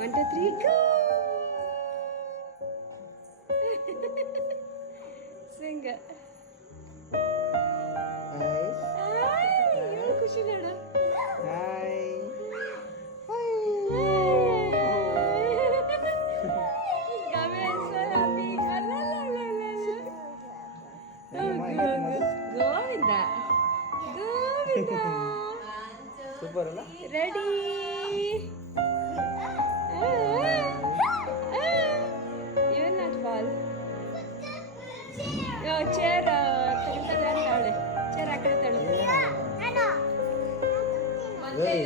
1, 2, 3, go! Sing. Hi, you're ಖುಷಿ ನೋಡು. Hi. Gabi is so happy. Govinda. Govinda. Super ಅಲ್ಲ? Ready. You will not fall. Chair ತಗೊಳ್ತಾರೆ ಅಂತಾಳೆ. Chair ಆ ಕಡೆ ತಗೊಳ್ತಾರೆ. Hey.